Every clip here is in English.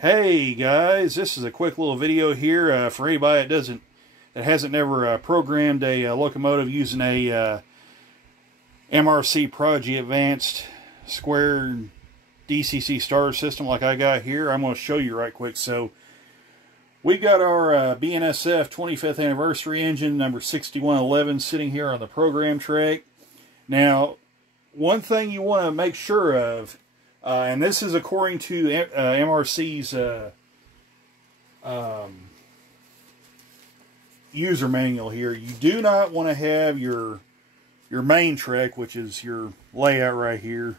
Hey guys, this is a quick little video here for anybody that hasn't never programmed a locomotive using a MRC Prodigy Advanced Square DCC starter system like I got here. I'm going to show you right quick. So we've got our BNSF 25th anniversary engine number 6111 sitting here on the program track. Now, one thing you want to make sure of, and this is according to MRC's user manual here, you do not want to have your main track, which is your layout right here,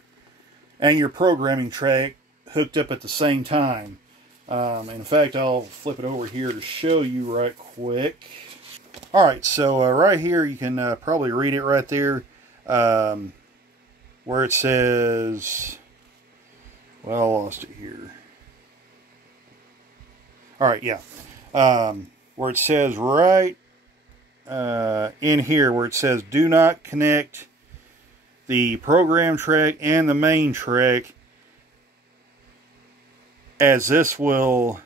and your programming track hooked up at the same time. In fact, I'll flip it over here to show you right quick. Alright, so right here you can probably read it right there, where it says... Well, I lost it here. Alright, yeah. Where it says right in here, where it says do not connect the program track and the main track, as this will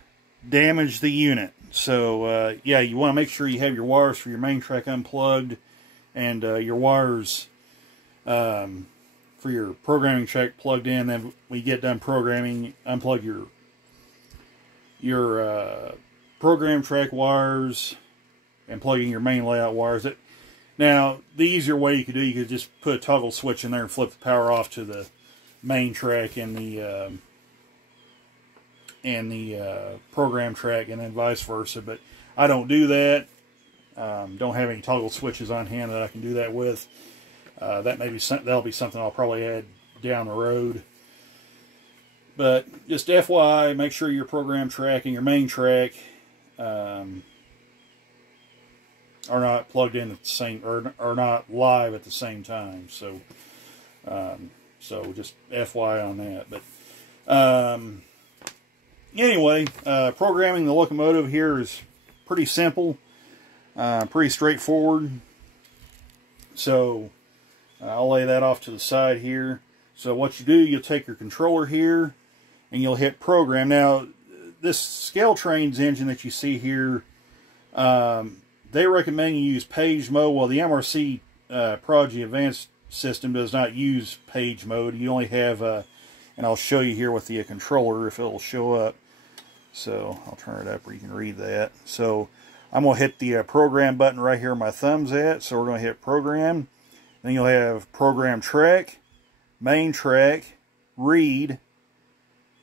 damage the unit. So, yeah, you want to make sure you have your wires for your main track unplugged, and your wires for your programming track plugged in. Then when you get done programming, unplug your program track wires and plug in your main layout wires. Now, the easier way you could do, you could just put a toggle switch in there and flip the power off to the main track and the program track, and then vice versa. But I don't do that. Don't have any toggle switches on hand that I can do that with. That'll be something I'll probably add down the road. But just FYI, make sure your program track and your main track are not plugged in at the same, or are not live at the same time. So, so just FYI on that. But anyway, programming the locomotive here is pretty simple, pretty straightforward. So I'll lay that off to the side here. So what you do, you'll take your controller here and you'll hit program. Now, this Scale-Train's engine that you see here, they recommend you use page mode. Well, the MRC Prodigy Advanced system does not use page mode. You only have, and I'll show you here with the controller if it'll show up. So I'll turn it up where you can read that. So I'm going to hit the program button right here where my thumb's at. So we're going to hit program. Then you'll have program track, main track, read,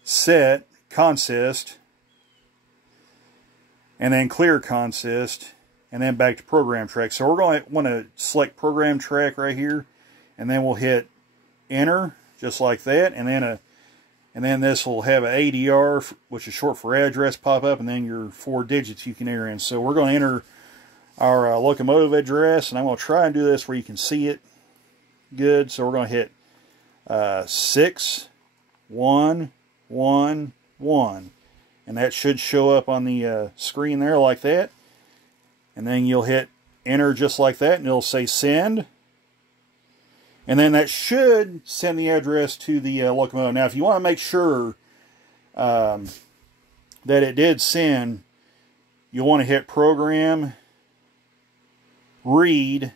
set, consist, and then clear consist, and then back to program track. So we're going to want to select program track right here, and then we'll hit enter just like that, and then this will have an ADR, which is short for address, pop up, and then your 4 digits you can enter in. So we're going to enter our locomotive address, and I'm going to try and do this where you can see it good. So we're going to hit 6111, and that should show up on the screen there like that. And then you'll hit enter just like that, and it'll say send. And then that should send the address to the locomotive. Now, if you want to make sure that it did send, you'll want to hit program, read,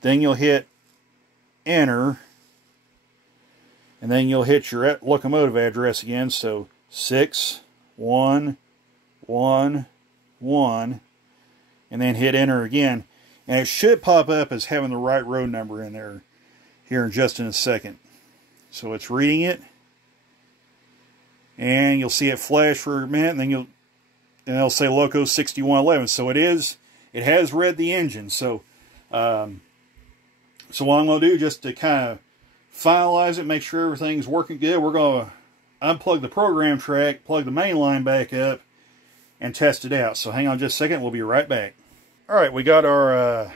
then you'll hit enter, and then you'll hit your locomotive address again. So 6111, and then hit enter again. And it should pop up as having the right road number in there here in just in a second. So it's reading it, and you'll see it flash for a minute, and then it'll say Loco 6111. So it has read the engine. So so what I'm going to do, just to kind of finalize it, make sure everything's working good, we're going to unplug the program track, plug the main line back up, and test it out. So hang on just a second, we'll be right back. Alright, we got our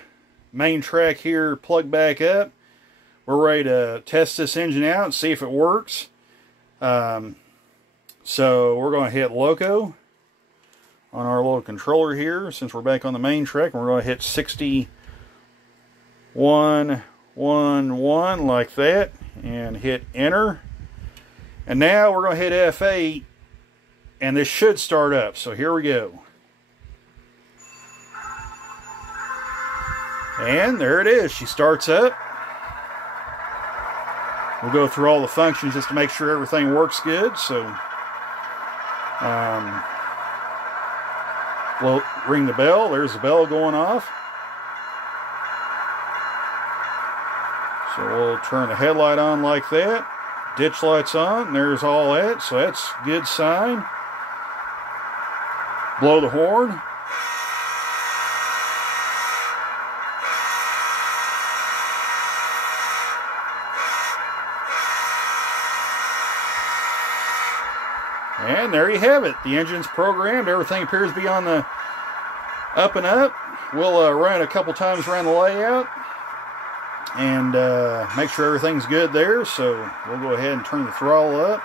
main track here plugged back up. We're ready to test this engine out and see if it works. So we're going to hit Loco on our little controller here, since we're back on the main track, and we're going to hit 6111 like that, and hit enter. And now we're going to hit F8 and this should start up. So here we go. And there it is. She starts up. We'll go through all the functions just to make sure everything works good. So, we'll ring the bell. There's the bell going off. So we'll turn the headlight on like that. Ditch light's on. And there's all that. So that's a good sign. Blow the horn. And there you have it. The engine's programmed. Everything appears to be on the up and up. We'll run it a couple times around the layout and make sure everything's good there. So we'll go ahead and turn the throttle up.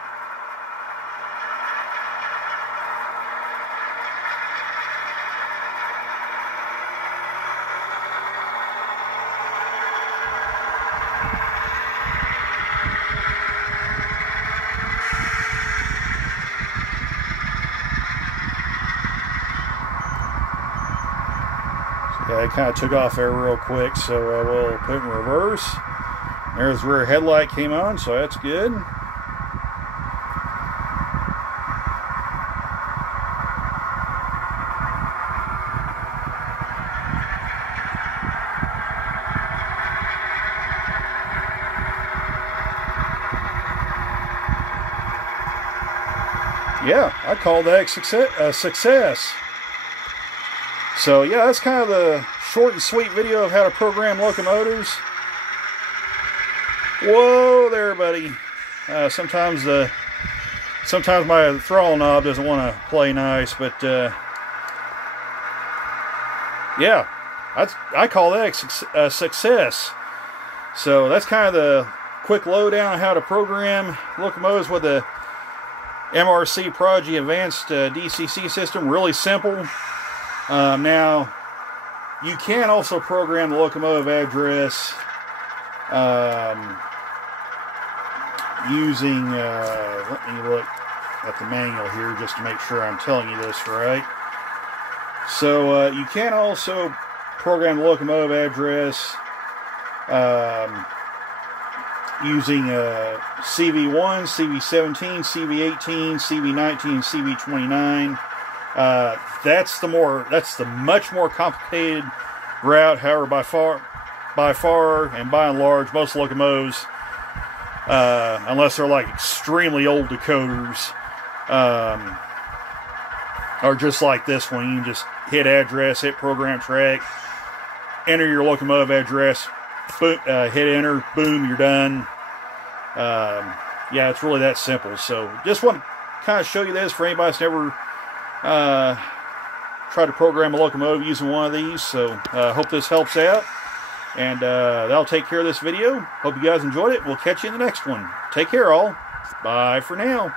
Yeah, it kind of took off there real quick, so we'll put it in reverse. There's the rear headlight came on, so that's good. Yeah, I call that a success. So yeah, that's kind of the short and sweet video of how to program locomotives. Whoa there, buddy. Sometimes my throttle knob doesn't want to play nice, but yeah, I call that a success. So that's kind of the quick lowdown on how to program locomotives with the MRC Prodigy Advanced DCC system. Really simple. Now, you can also program the locomotive address using, let me look at the manual here just to make sure I'm telling you this right. So, you can also program the locomotive address using CV1, CV17, CV18, CV19, CV29. That's the much more complicated route. However, by far and by and large, most locomotives, unless they're like extremely old decoders, are just like this one. You can just hit address, hit program track, enter your locomotive address, boom, hit enter, boom, you're done. Yeah, it's really that simple. So just want to kind of show you this for anybody that's never try to program a locomotive using one of these. So hope this helps out, and that'll take care of this video. Hope you guys enjoyed it. We'll catch you in the next one. Take care all. Bye for now.